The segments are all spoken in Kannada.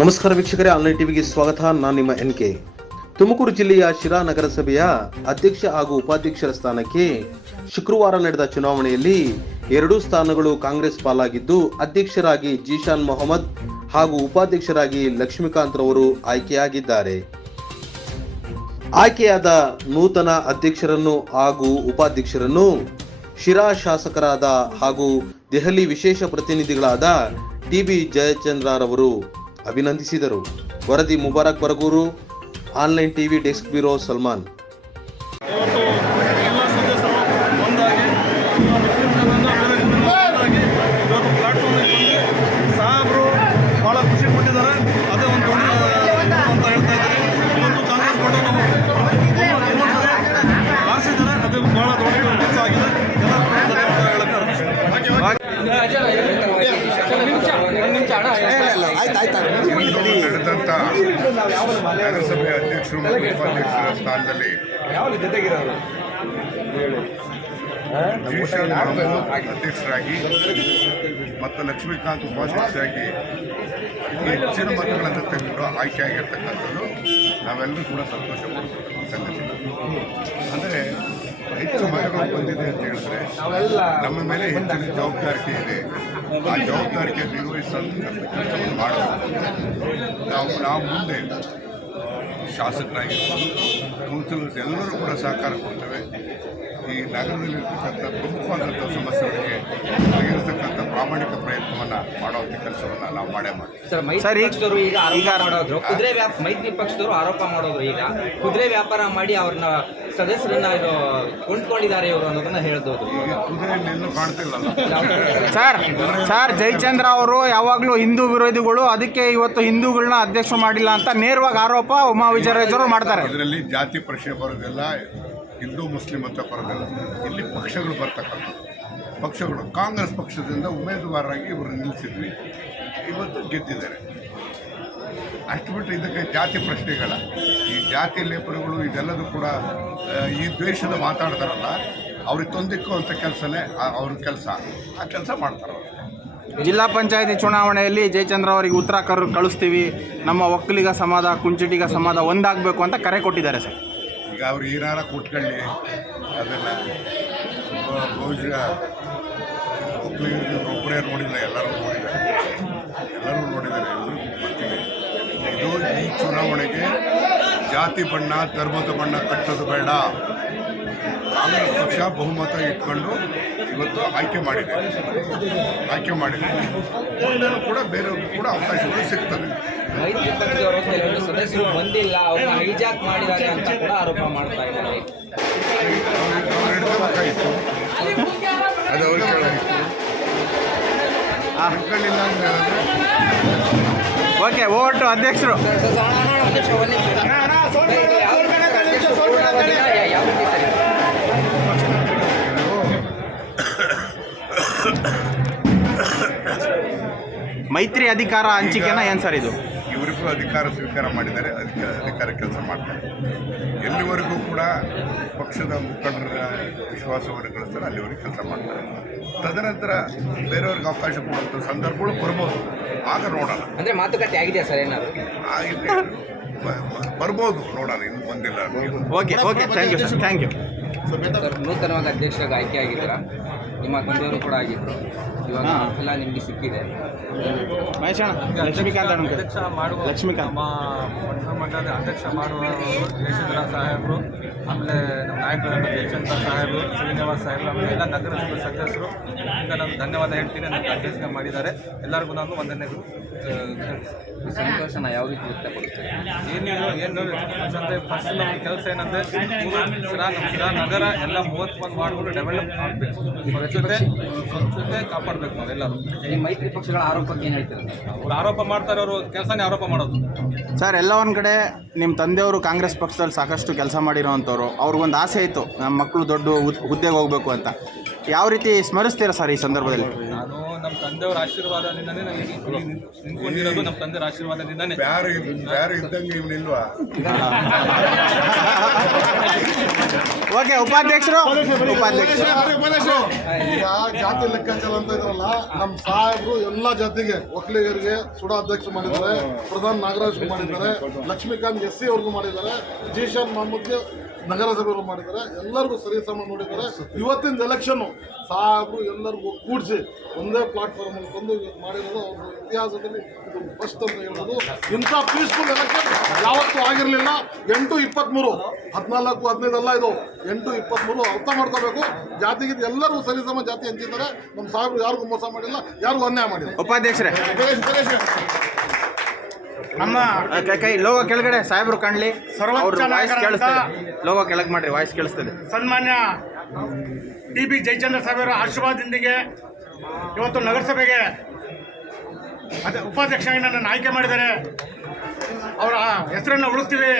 ನಮಸ್ಕಾರ ವೀಕ್ಷಕರೇ, ಆನ್ಲೈನ್ ಟಿವಿಗೆ ಸ್ವಾಗತ. ನಾನು ನಿಮ್ಮ ಎನ್ ಕೆ. ತುಮಕೂರು ಜಿಲ್ಲೆಯ ಶಿರಾ ನಗರಸಭೆಯ ಅಧ್ಯಕ್ಷ ಹಾಗೂ ಉಪಾಧ್ಯಕ್ಷರ ಸ್ಥಾನಕ್ಕೆ ಶುಕ್ರವಾರ ನಡೆದ ಚುನಾವಣೆಯಲ್ಲಿ ಎರಡೂ ಸ್ಥಾನಗಳು ಕಾಂಗ್ರೆಸ್ ಪಾಲಾಗಿದ್ದು, ಅಧ್ಯಕ್ಷರಾಗಿ ಜೀಶಾನ್ ಮೊಹಮ್ಮದ್ ಹಾಗೂ ಉಪಾಧ್ಯಕ್ಷರಾಗಿ ಲಕ್ಷ್ಮೀಕಾಂತ್ ರವರು ಆಯ್ಕೆಯಾಗಿದ್ದಾರೆ. ಆಯ್ಕೆಯಾದ ನೂತನ ಅಧ್ಯಕ್ಷರನ್ನು ಹಾಗೂ ಉಪಾಧ್ಯಕ್ಷರನ್ನು ಶಿರಾ ಶಾಸಕರಾದ ಹಾಗೂ ದೆಹಲಿ ವಿಶೇಷ ಪ್ರತಿನಿಧಿಗಳಾದ ಟಿಬಿ ಜಯಚಂದ್ರರವರು ಅಭಿನಂದಿಸಿದರು. ವರದಿ Mubarak Baraguru online TV desk bureau Salman. ನಗರಸಭೆ ಅಧ್ಯಕ್ಷರು ಮತ್ತು ಉಪಾಧ್ಯಕ್ಷರ ಸ್ಥಾನದಲ್ಲಿ ಅಧ್ಯಕ್ಷರಾಗಿ ಮತ್ತು ಲಕ್ಷ್ಮೀಕಾಂತ್ ಉಪಾಧ್ಯಕ್ಷರಾಗಿ ಅತಿ ಹೆಚ್ಚಿನ ಮತಗಳನ್ನು ತೆಗೆದು ಆಯ್ಕೆಯಾಗಿರ್ತಕ್ಕಂಥದ್ದು ನಾವೆಲ್ಲರೂ ಕೂಡ ಸಂತೋಷ ಪಡ್ತಕ್ಕಂಥ ಸಂಗತಿ ಅಂದರೆ ಹೆಚ್ಚು ಮತಗಳು ಬಂದಿದೆ ಅಂತ ಹೇಳಿದ್ರೆ, ನಮ್ಮ ಮೇಲೆ ಹೆಚ್ಚಿನ ಜವಾಬ್ದಾರಿಕೆ ಇದೆ. ಆ ಜವಾಬ್ದಾರಿಕೆ ನಿರ್ವಹಿಸಲು ಮಾಡಬೇಕು ನಾವು ನಾವು ಮುಂದೆ ಶಾಸಕರಾಗಿರ್ಬೋದು ಕೌನ್ಸಿಲರ್ಸ್ ಎಲ್ಲರೂ ಕೂಡ ಸಹಕಾರ ಕೊಡ್ತೇವೆ. ಈ ನಗರದಲ್ಲಿರ್ತಕ್ಕಂಥ ಪ್ರಮುಖವಾದಂಥ ಸಮಸ್ಯೆಗಳಿಗೆ ಪ್ರಾಮಾಣಿಕ ಪ್ರಯತ್ನವನ್ನು ಮಾಡುವಂಥ ಕೆಲಸವನ್ನು ನಾವು ಮಾಡೇ ಮಾಡ್ತೀವಿ. ಸರ್ ಮೈತ್ರಿ ಪಕ್ಷದವರು ಈಗ ಆರೋಪ ಮಾಡೋದ್ರು. ಕುದುರೆ ವ್ಯಾಪ ಮೈತ್ರಿ ಪಕ್ಷದವರು ಆರೋಪ ಮಾಡೋದ್ರು ಈಗ. ಕುದುರೆ ವ್ಯಾಪಾರ ಮಾಡಿ ಅವ್ರನ್ನ ಸದಸ್ಯರನ್ನ ಇದು ಕೊಂಡ್ಕೊಂಡಿದ್ದಾರೆ ಇವರು ಅನ್ನೋದನ್ನ ಹೇಳ್ದೋದು ಈಗ ಕುದುರೆಯಲ್ಲಿ ಎಲ್ಲೂ ಕಾಣ್ತಿಲ್ಲಲ್ಲ. ಸರ್ ಸರ್ ಜಯಚಂದ್ರ ಅವರು ಯಾವಾಗಲೂ ಹಿಂದೂ ವಿರೋಧಿಗಳು ಅದಕ್ಕೆ ಇವತ್ತು ಹಿಂದೂಗಳನ್ನ ಅಧ್ಯಕ್ಷ ಮಾಡಿಲ್ಲ ಅಂತ ನೇರವಾಗಿ ಆರೋಪ ಉಮಾ ವಿಜಯರಾಜರು ಮಾಡ್ತಾರೆ. ಇದರಲ್ಲಿ ಜಾತಿ ಪ್ರಶ್ನೆ ಬರೋದಿಲ್ಲ ಹಿಂದೂ ಮುಸ್ಲಿಂ ಅಂತ ಬರೋದಿಲ್ಲ. ಇಲ್ಲಿ ಪಕ್ಷಗಳು ಬರ್ತಕ್ಕಂಥ ಪಕ್ಷಗಳು ಕಾಂಗ್ರೆಸ್ ಪಕ್ಷದಿಂದ ಉಮೇದುವಾರರಾಗಿ ಇವರು ನಿಲ್ಲಿಸಿದ್ವಿ ಇವತ್ತು ಗೆದ್ದಿದ್ದಾರೆ. ಅಷ್ಟು ಬಿಟ್ಟು ಇದಕ್ಕೆ ಜಾತಿ ಪ್ರಶ್ನೆಗಳ. ಈ ಜಾತಿ ಲೇಪನಗಳು ಇದೆಲ್ಲದೂ ಕೂಡ ಈ ದ್ವೇಷದ ಮಾತಾಡ್ತಾರಲ್ಲ ಅವ್ರಿಗೆ ತೊಂದಿಕ್ಕುವಂಥ ಕೆಲಸನೇ ಅವ್ರ ಕೆಲಸ. ಆ ಕೆಲಸ ಮಾಡ್ತಾರೆ ಅವ್ರು. ಜಿಲ್ಲಾ ಪಂಚಾಯತಿ ಚುನಾವಣೆಯಲ್ಲಿ ಜಯಚಂದ್ರ ಅವರಿಗೆ ಉತ್ತರ ಕರ್ ಕಳಿಸ್ತೀವಿ. ನಮ್ಮ ಒಕ್ಕಲಿಗ ಸಮಾಜ ಕುಂಚಿಟಿಗ ಸಮಾಜ ಒಂದಾಗಬೇಕು ಅಂತ ಕರೆ ಕೊಟ್ಟಿದ್ದಾರೆ ಸರ್. ಈಗ ಅವ್ರು ಏನಾರ ಕೊಟ್ಕೊಳ್ಳಿ. ಅದನ್ನು ಬಹುಶಃ ಒಕ್ಕಲಿಗರಿಗೆ ಒಬ್ಬರೇ ನೋಡಿಲ್ಲ ಎಲ್ಲರೂ ನೋಡಿದ್ದಾರೆ. ಎಲ್ಲರೂ ನೋಡಿದ್ದಾರೆ ಇದು ಈ ಚುನಾವಣೆಗೆ ಜಾತಿ ಬಣ್ಣ ಧರ್ಮದ ಬಣ್ಣ ಕಟ್ಟೋದು ಬೇಡ. ಕಾಂಗ್ರೆಸ್ ಪಕ್ಷ ಬಹುಮತ ಇಟ್ಕೊಂಡು ಇವತ್ತು ಆಯ್ಕೆ ಮಾಡಿದೆ. ಆಯ್ಕೆ ಮಾಡಿದೆ. ಎಲ್ಲರೂ ಕೂಡ ಬೇರೆಯವ್ರಿಗೂ ಕೂಡ ಅವಕಾಶಗಳು ಸಿಗ್ತವೆ. ಮೈತ್ರಿ ಪಕ್ಷದವರು ಕೆಲವೊಂದು ಸದಸ್ಯರು ಬಂದಿಲ್ಲ ಅವರು ಹೈಜಾಕ್ ಮಾಡಿದ್ದಾರೆ ಅಂತ ಕೂಡ ಆರೋಪ ಮಾಡ್ತಾ ಇದ್ದಾರೆ. ಓಕೆ ಓಟು ಅಧ್ಯಕ್ಷರು? ಮೈತ್ರಿ ಅಧಿಕಾರ ಹಂಚಿಕೆನ ಏನು ಸರ್ ಇದು ಅಧಿಕಾರ ಸ್ವೀಕಾರ ಮಾಡಿದ್ದಾರೆ ಅಧಿಕಾರ ಅಧಿಕಾರ ಕೆಲಸ ಮಾಡ್ತಾರೆ. ಎಲ್ಲಿವರೆಗೂ ಕೂಡ ಪಕ್ಷದ ಮುಖಂಡರ ವಿಶ್ವಾಸವನ್ನು ಗಳಿಸ್ತಾರೆ ಅಲ್ಲಿವರೆಗೆ ಕೆಲಸ ಮಾಡ್ತಾರೆ. ತದನಂತರ ಬೇರೆಯವ್ರಿಗೆ ಅವಕಾಶ ಕೊಡುವಂಥ ಸಂದರ್ಭಗಳು ಬರ್ಬೋದು. ಆಗ ನೋಡೋಣ. ಅಂದರೆ ಮಾತುಕತೆ ಆಗಿದೆಯಾ ಸರ್ ಏನಾದರೂ? ಆಗಿದೆ ಬರ್ಬೋದು ನೋಡೋಣ ಇನ್ನು ಬಂದಿಲ್ಲ. Okay okay thank you sir thank you sir ನೂತನವಾದ ಅಧ್ಯಕ್ಷರಾಗಿ ಆಯ್ಕೆ ಆಗಿದ್ದೀರಾ? ನಿಮ್ಮ ತಂದೆಯವರು ಕೂಡ ಆಗಿದ್ರು. ಇವಾಗ. ಎಲ್ಲ ನಿಮಗೆ ಸಿಕ್ಕಿದೆ ಮಹೇಶಣ್ಣ ಲಕ್ಷ್ಮೀಕಾಂತ್ ಅಣ್ಣ ಅಧ್ಯಕ್ಷ ಮಾಡುವ ಲಕ್ಷ್ಮೀಕಾಂತ್. ನಮ್ಮ ಮಂಡಲದ ಅಧ್ಯಕ್ಷ ಮಾಡುವ ಜಯಚಂದ್ರ ಸಾಹೇಬರು ಆಮೇಲೆ ನಮ್ಮ ನಾಯಕರಾದ ಜಯಶಂಕರ್ ಸಾಹೇಬರು ಶ್ರೀನಿವಾಸ್ ಸಾಹೇಬರು ಆಮೇಲೆ ಎಲ್ಲ ನಗರಸಭೆ ಸದಸ್ಯರು ಈಗ ನಾನು ಧನ್ಯವಾದ ಹೇಳ್ತೀನಿ ನನಗೆ ಅಧ್ಯಕ್ಷ ಮಾಡಿದ್ದಾರೆ. ಎಲ್ಲರಿಗೂ ನಾನು ವಂದನೆಗಳು. ಸಂತೋಷನ ಯಾವ ರೀತಿ ವ್ಯಕ್ತಪಡಿಸ್ತೀನಿ ಏನೇನು ಏನು ನೋಡಿ ಅಂದರೆ ಫಸ್ಟ್ ನಮ್ಮ ಕೆಲಸ ಏನಂದರೆ ಶಿರಾ ನಮ್ಮ ಶಿರಾ ನಗರ ಎಲ್ಲ ಮೂವತ್ತೊಂದು ವಾರ್ಡ್ಗಳು ಡೆವಲಪ್ ಮಾಡಬೇಕು ಸ್ವಚ್ಛತೆ ಸ್ವಚ್ಛತೆ ಕಾಪಾಡಬೇಕು ನಾವೆಲ್ಲರೂ ಈ ಮೈತ್ರಿ ಪಕ್ಷಗಳ ಆರೋಪಕ್ಕೆ ಏನು ಹೇಳ್ತಾರೆ? ಅವ್ರು ಆರೋಪ ಮಾಡ್ತಾರೆ ಅವರು ಕೆಲಸನೇ ಆರೋಪ ಮಾಡೋದು. ಸರ್ ಎಲ್ಲ ಒಂದು ಕಡೆ ನಿಮ್ಮ ತಂದೆಯವರು ಕಾಂಗ್ರೆಸ್ ಪಕ್ಷದಲ್ಲಿ ಸಾಕಷ್ಟು ಕೆಲಸ ಮಾಡಿರೋವಂಥವ್ರು ಅವ್ರಿಗೊಂದು ಆಸೆ ಇತ್ತು, ನಮ್ಮ ಮಕ್ಕಳು ದೊಡ್ಡ ಹುದ್- ಹುದ್ದೆಗೆ ಹೋಗಬೇಕು ಅಂತ. ಯಾವ ರೀತಿ ಸ್ಮರಿಸ್ತೀರಾ ಸರ್ ಈ ಸಂದರ್ಭದಲ್ಲಿ? ನಾನು ನಮ್ಮ ತಂದೆಯವರ ಆಶೀರ್ವಾದದಿಂದನೇ ನಾವು ಇಲ್ಲಿ ನಿಂತ್ಕೊಂಡಿರೋದು ನಮ್ಮ ತಂದೆಯವರ ಆಶೀರ್ವಾದದಿಂದನೇ. ಯಾರು ಯಾರು ಬ್ಯಾರೆ ಇದ್ದಂಗೆ ಇವನಿಲ್ವಾ ಓಕೆ ಉಪಾಧ್ಯಕ್ಷರು? ಉಪಾಧ್ಯಕ್ಷರು. ಈಗ ಜಾತಿ ಲೆಕ್ಕಾಚಾರ ಅಂತ ಇದ್ರಲ್ಲ ನಮ್ಮ ಸಾಹೇಬರು ಎಲ್ಲ ಜಾತಿಗೆ ಒಕ್ಕಲಿಗರಿಗೆ ಸುಡಾ ಅಧ್ಯಕ್ಷ ಮಾಡಿದ್ದಾರೆ ಪ್ರಧಾನ್ ನಾಗರಾಜ್ ಮಾಡಿದ್ದಾರೆ ಲಕ್ಷ್ಮೀಕಾಂತ್ ಎಸ್ ಸಿ ಅವ್ರಿಗೂ ಮಾಡಿದ್ದಾರೆ ಜೀಶಾನ್ ಮಹಮ್ಮದ್ಗೆ ನಗರಸಭೆಯವರು ಮಾಡಿದ್ದಾರೆ ಎಲ್ಲರಿಗೂ ಸರಿಸಮ ನೋಡಿದ್ದಾರೆ. ಇವತ್ತಿನ ಎಲೆಕ್ಷನ್ ಸಾಹೇಬರು ಎಲ್ಲರಿಗೂ ಕೂಡಿಸಿ ಒಂದೇ ಪ್ಲಾಟ್ಫಾರ್ಮ್ ಅಲ್ಲಿ ತಂದು ಇವತ್ತು ಮಾಡಿರೋದು ಅವ್ರ ಇತಿಹಾಸದಲ್ಲಿ ಇದು ಫಸ್ಟ್ ಅಂತ ಹೇಳ್ಬೋದು. ಇಂಥ ಪೀಸ್ಫುಲ್ ಎಲೆಕ್ಷನ್ ಯಾವತ್ತೂ ಆಗಿರಲಿಲ್ಲ. ಎಂಟು ಇಪ್ಪತ್ತ್ಮೂರು ಹದಿನಾಲ್ಕು ಹದಿನೈದು ಅಲ್ಲ ಇದು. ಎಂಟು ಇಪ್ಪತ್ತ್ಮೂರು ಅರ್ಥ ಮಾಡ್ಕೋಬೇಕು. ಜಾತಿಗೆ ಎಲ್ಲರೂ ಸರಿಸಮ ಜಾತಿ ಹಂಚಿದ್ದಾರೆ. ನಮ್ಮ ಸಾಹೇಬರು ಯಾರಿಗೂ ಮೋಸ ಮಾಡಿಲ್ಲ ಯಾರಿಗೂ ಅನ್ಯಾಯ ಮಾಡಿಲ್ಲ. ಉಪಾಧ್ಯಕ್ಷರೇ. ನಮ್ಮ ಕೈ ಕೈ ಲೋಗೋ ಕೆಳಗಡೆ ಸಾಹೇಬ್ರು ಕಾಣ್ಲಿ. ವಾಯ್ಸ್ ಕೇಳಿಸ್ತದೆ. ಲೋಗೋ ಕೆಳಗೆ ಮಾಡ್ರಿ ವಾಯ್ಸ್ ಕೇಳಿಸ್ತದೆ. ಸನ್ಮಾನ್ಯ ಟಿ ಬಿ ಜಯಚಂದ್ರ ಸಾಹೇಬರ ಆಶೀರ್ವಾದದೊಂದಿಗೆ ಇವತ್ತು ನಗರಸಭೆಗೆ ಅದೇ ಉಪಾಧ್ಯಕ್ಷರಾಗಿ ನನ್ನನ್ನು ಆಯ್ಕೆ ಮಾಡಿದ್ದಾರೆ. ಅವರ ಹೆಸರನ್ನು ಉಳಿಸ್ತೀವಿ.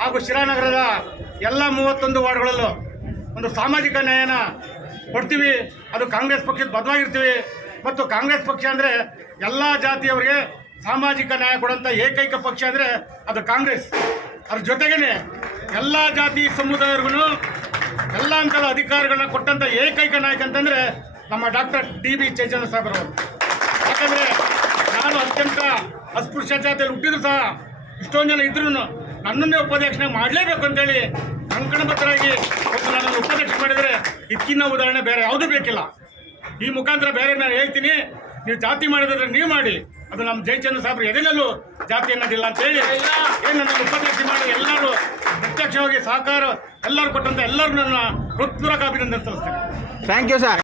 ಹಾಗೂ ಶಿರಾನಗರದ ಎಲ್ಲ ಮೂವತ್ತೊಂದು ವಾರ್ಡ್ಗಳಲ್ಲೂ ಒಂದು ಸಾಮಾಜಿಕ ನ್ಯಾಯನ ಕೊಡ್ತೀವಿ. ಅದು ಕಾಂಗ್ರೆಸ್ ಪಕ್ಷದ ಬದ್ಧವಾಗಿರ್ತೀವಿ ಮತ್ತು ಕಾಂಗ್ರೆಸ್ ಪಕ್ಷ ಅಂದರೆ ಎಲ್ಲ ಜಾತಿಯವರಿಗೆ ಸಾಮಾಜಿಕ ನ್ಯಾಯ ಕೊಡುವಂಥ ಏಕೈಕ ಪಕ್ಷ ಅಂದರೆ ಅದು ಕಾಂಗ್ರೆಸ್. ಅದ್ರ ಜೊತೆಗೇ ಎಲ್ಲ ಜಾತಿ ಸಮುದಾಯರಿಗೂ ಎಲ್ಲ ಅಂಕಲ ಅಧಿಕಾರಗಳನ್ನ ಕೊಟ್ಟಂಥ ಏಕೈಕ ನಾಯಕ ಅಂತಂದರೆ ನಮ್ಮ ಡಾಕ್ಟರ್ ಡಿ ಬಿ ಜಯಚಂದ್ರ ಸಾಹೇಬ್ರವರು ಯಾಕಂದರೆ ನಾನು ಅತ್ಯಂತ ಅಸ್ಪೃಶ್ಯ ಜಾತಿಯಲ್ಲಿ ಹುಟ್ಟಿದ್ರು ಸಹ ಇಷ್ಟೊಂದು ಜನ ಇದ್ರೂ ನನ್ನನ್ನೇ ಉಪಾಧ್ಯಕ್ಷ ಮಾಡಲೇಬೇಕು ಅಂತೇಳಿ ಕಂಕಣಬದ್ಧರಾಗಿ ಒಂದು ನನ್ನನ್ನು ಉಪಾಧ್ಯಕ್ಷ ಮಾಡಿದರೆ ಇದಕ್ಕಿನ್ನ ಉದಾಹರಣೆ ಬೇರೆ ಯಾವುದೂ ಬೇಕಿಲ್ಲ. ಈ ಮುಖಾಂತರ ಬೇರೆ ನಾನು ಹೇಳ್ತೀನಿ, ನೀವು ಜಾತಿ ಮಾಡಿದ್ರೆ ನೀವು ಮಾಡಿ. ಅದು ನಮ್ಮ ಜಯಚಂದ್ರ ಸಾಹೇಬ್ರು ಎದೆಲ್ಲೂ ಜಾತಿ ಅನ್ನೋದಿಲ್ಲ ಅಂತ ಹೇಳಿ ಏನು ನನ್ನ ಉಪಾಧ್ಯಕ್ಷ ಮಾಡಿ ಎಲ್ಲರೂ ಪ್ರತ್ಯಕ್ಷವಾಗಿ ಸಹಕಾರ ಎಲ್ಲರೂ ಕೊಟ್ಟಂತ ಎಲ್ಲರೂ ನನ್ನ ಹೃತ್ಪೂರ್ವಕ ಅಭಿನಂದನೆ ಸಲ್ಲಿಸ್ತೇನೆ. Thank you sir